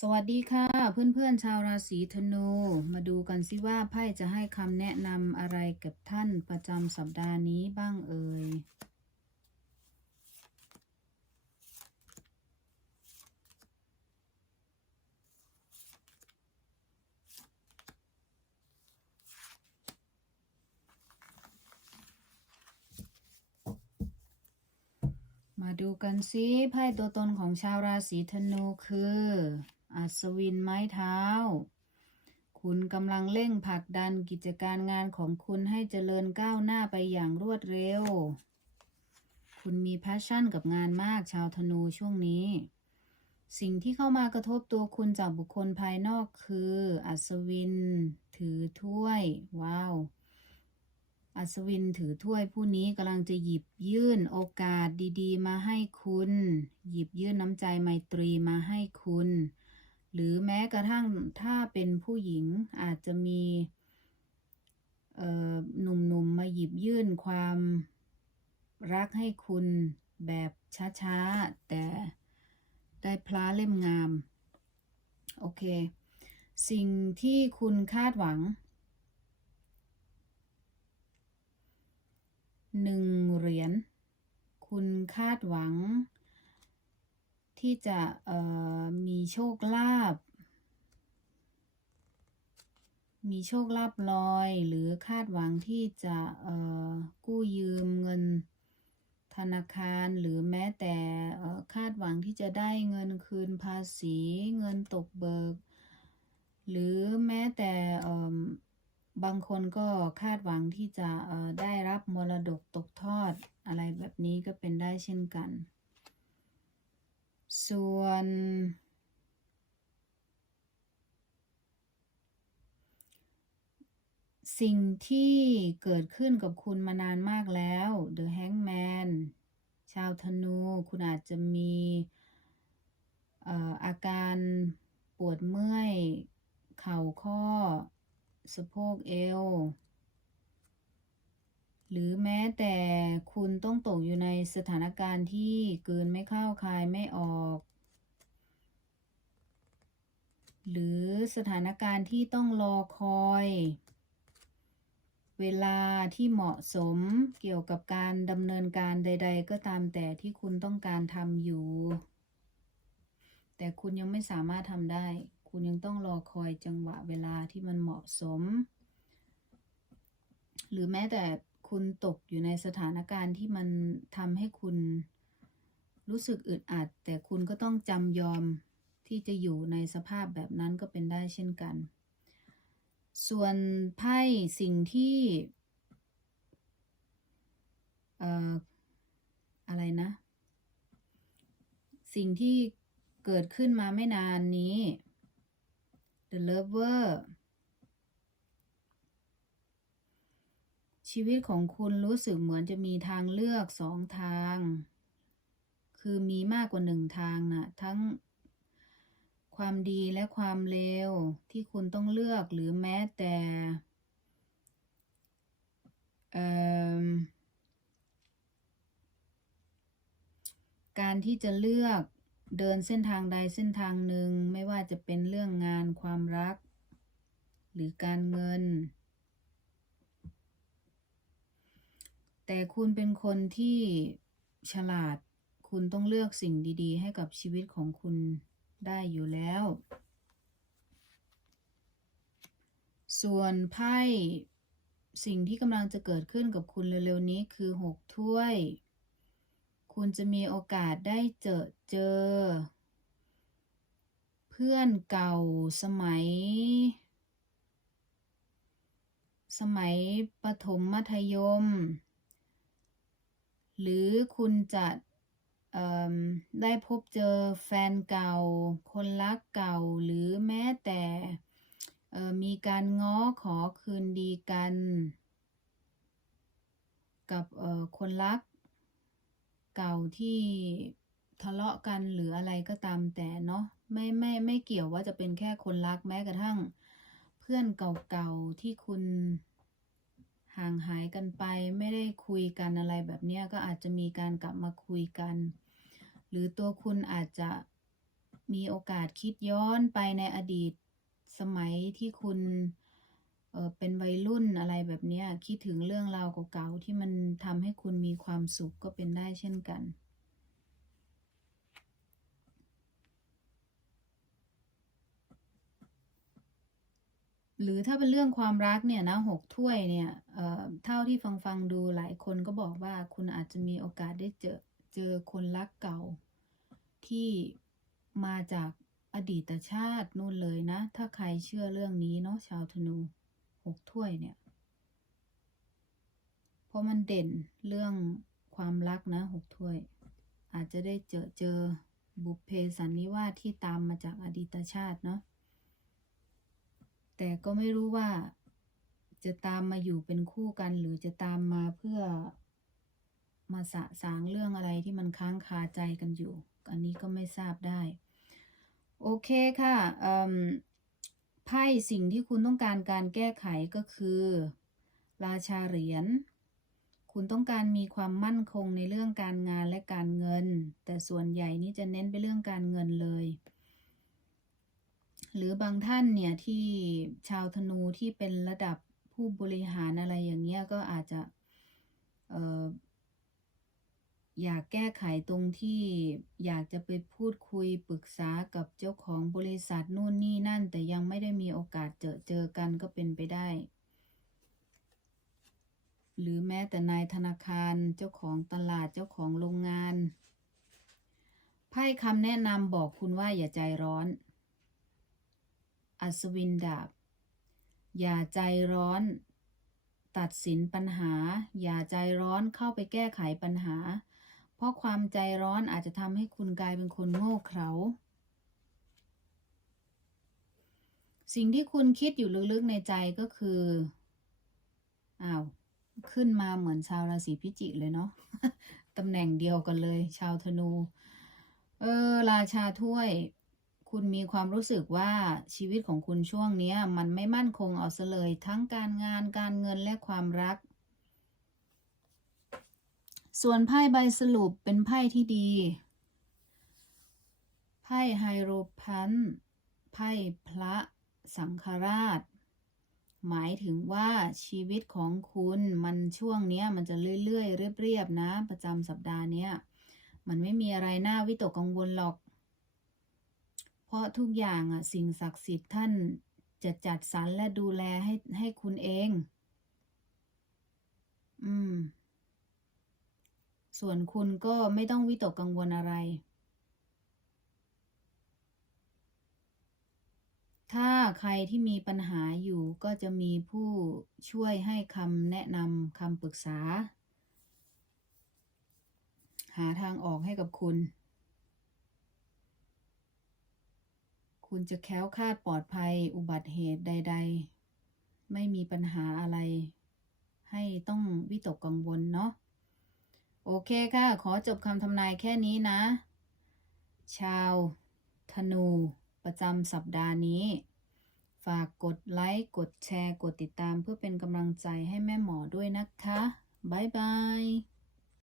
สวัสดีค่ะ เพื่อนๆชาวราศีธนู มาดูกันสิว่าไพ่จะให้คำแนะนำอะไรกับท่านประจำสัปดาห์นี้บ้างเอ่ยมาดูกันซิไพ่ตัวตนของชาวราศีธนูคือ อัศวินไม้เท้า คุณกำลังเร่งผลักดันกิจการงานของคุณให้เจริญก้าวหน้าไปอย่างรวดเร็ว คุณมีแพชชั่นกับงานมากชาวธนูช่วงนี้ สิ่งที่เข้ามากระทบตัวคุณจากบุคคลภายนอกคือ อัศวิน ถือถ้วย ว้าวอัศวินถือถ้วยผู้นี้กำลังจะหยิบยื่นโอกาสดีๆ มาให้คุณ หยิบยื่นน้ำใจไมตรีมาให้คุณ หรือแม้กระทั่งถ้าเป็นผู้หญิงอาจจะมีหนุ่มๆมาหยิบยื่นความรักให้คุณแบบช้าๆ แต่ได้พลาเล่มงาม โอเค สิ่งที่คุณคาดหวังหนึ่งเหรียญคุณคาดหวัง ที่จะมีโชคลาภมีโชคลาภลอย หรือคาดหวังที่จะกู้ยืมเงินธนาคารหรือแม้แต่คาดหวังที่จะได้เงินคืนภาษีเงินตกเบิก หรือแม้แต่บางคนก็คาดหวังที่จะได้รับมรดกตกทอดอะไรแบบนี้ก็เป็นได้เช่นกัน ส่วน สิ่งที่เกิดขึ้นกับคุณมานานมากแล้ว The Hangman ชาวธนู คุณอาจจะมีอาการปวดเมื่อย เข่าข้อ สะโพกเอว หรือแม้แต่คุณต้องตกอยู่ในสถานการณ์ที่เกลืนไม่เข้าคายไม่ออก หรือสถานการณ์ที่ต้องรอคอย เวลาที่เหมาะสมเกี่ยวกับการดำเนินการใด ๆ ก็ตามแต่ที่คุณต้องการทำอยู่ แต่คุณยังไม่สามารถทำได้ คุณยังต้องรอคอยจังหวะเวลาที่มันเหมาะสม หรือแม้แต่ คุณตกอยู่ในสถานการณ์ที่มันทำให้คุณรู้สึกอึดอัด แต่คุณก็ต้องจำยอมที่จะอยู่ในสภาพแบบนั้นก็เป็นได้เช่นกัน ส่วนไพ่สิ่งที่เอ่ออะไรนะ สิ่งที่เกิดขึ้นมาไม่นานนี้ The Lover ชีวิตของคุณรู้สึกเหมือนจะมีทางเลือกสองทาง คือมีมากกว่าหนึ่งทางนะทั้งความดีและความเลวที่คุณต้องเลือกหรือแม้แต่การที่จะเลือกเดินเส้นทางใดเส้นทางหนึ่งไม่ว่าจะเป็นเรื่องงานความรัก หรือการเงิน แต่คุณเป็นคนที่ฉลาด คุณต้องเลือกสิ่งดี ๆ ให้กับชีวิตของคุณได้อยู่แล้ว ส่วนไพ่สิ่งที่กำลังจะเกิดขึ้นกับคุณเร็วๆนี้คือหกถ้วย คุณจะมีโอกาสได้เจอเจอ เพื่อนเก่าสมัย สมัยประถมมัธยม หรือคุณจะได้พบเจอแฟนเก่า คนรักเก่า หรือแม้แต่มีการง้อขอคืนดีกัน กับคนรักเก่าที่ทะเลาะกันหรืออะไรก็ตามแต่เนาะไม่ไม่ไม่เกี่ยวว่าจะเป็นแค่คนรักแม้กระทั่ง เพื่อนเก่าๆที่คุณ ห่างหายกันไปไม่ได้คุยกันอะไรแบบนี้ก็อาจจะมีการกลับมาคุยกัน หรือตัวคุณอาจจะมีโอกาสคิดย้อนไปในอดีตสมัยที่คุณเเป็นวัยรุ่นอะไรแบบนี้คิดถึงเรื่องราวเก่าๆที่มันทำให้คุณมีความสุขก็เป็นได้เช่นกัน หรือถ้าเป็นเรื่องความรักเนี่ยนะหกถ้วยเนี่ยเเท่าที่ฟังฟังดูหลายคนก็บอกว่าคุณอาจจะมีโอกาสได้เจอเจอคนรักเก่า ที่มาจากอดีตชาตินู่นเลยนะ ถ้าใครเชื่อเรื่องนี้เนาะชาวธนูหกถ้วยเนี่ย เพราะมันเด่นเรื่องความรักนะหกถ้วย อาจจะได้เจอเจอบุพเพสันนิวาสที่ตามมาจากอดีตชาติเนาะ แต่ก็ไม่รู้ว่าจะตามมาอยู่เป็นคู่กัน หรือจะตามมาเพื่อมาสะสางเรื่องอะไรที่มันค้างคาใจกันอยู่ อันนี้ก็ไม่ทราบได้ โอเคค่ะเอิ่มไพ่สิ่งที่คุณต้องการการแก้ไขก็คือ ราชาเหรียญคุณต้องการมีความมั่นคงในเรื่องการงานและการเงิน แต่ส่วนใหญ่นี่จะเน้นไปเรื่องการเงินเลย หรือบางท่านเนี่ยที่ชาวธนูที่เป็นระดับผู้บริหารอะไรอย่างเงี้ยก็อาจจะอออยากแก้ไขตรงที่อยากจะไปพูดคุยปรึกษากับเจ้าของบริษัทนู่นนี่นั่น แต่ยังไม่ได้มีโอกาสเจอเจอกันก็เป็นไปได้ หรือแม้แต่นายธนาคารเจ้าของตลาดเจ้าของโรงงานไพ่คำแนะนำบอกคุณว่าอย่าใจร้อน อัศวินดาบ อย่าใจร้อน ตัดสินปัญหา อย่าใจร้อนเข้าไปแก้ไขปัญหา เพราะความใจร้อนอาจจะทำให้คุณกลายเป็นคนโง่เขลาสิ่งที่คุณคิดอยู่ลึกๆในใจก็คือ อ้าว ขึ้นมาเหมือนชาวราศีพิจิกเลยเนาะ ตำแหน่งเดียวกันเลย ชาวธนู เออ ราชาถ้วย คุณมีความรู้สึกว่าชีวิตของคุณช่วงนี้มันไม่มั่นคงเอาซะเลย ทั้งการงานการเงินและความรัก ส่วนไพ่ใบสรุปเป็นไพ่ที่ดี ไพ่ไฮโรพันต์ไพ่พระสังฆราช หมายถึงว่าชีวิตของคุณมันช่วงนี้มันจะเรื่อยๆเรียบๆนะ ประจำสัปดาห์นี้มันไม่มีอะไรน่าวิตกกังวลหรอก เพราะทุกอย่างอะสิ่งศักดิ์สิทธิ์ท่านจะจัดสรรและดูแลให้ให้คุณเอง อืม ส่วนคุณก็ไม่ต้องวิตกกังวลอะไร ถ้าใครที่มีปัญหาอยู่ก็จะมีผู้ช่วยให้คำแนะนำคำปรึกษา หาทางออกให้กับคุณ คุณจะแค้วคาดปลอดภัยอุบัติเหตุใด ๆ ไม่มีปัญหาอะไร ให้ต้องวิตกกังวลเนาะโอเคค่ะ ขอจบคำทำนายแค่นี้นะ ชาวธนูประจำสัปดาห์นี้ ฝากกดไลค์ กดแชร์ กดติดตามเพื่อเป็นกำลังใจให้แม่หมอด้วยนะคะ บ๊ายบาย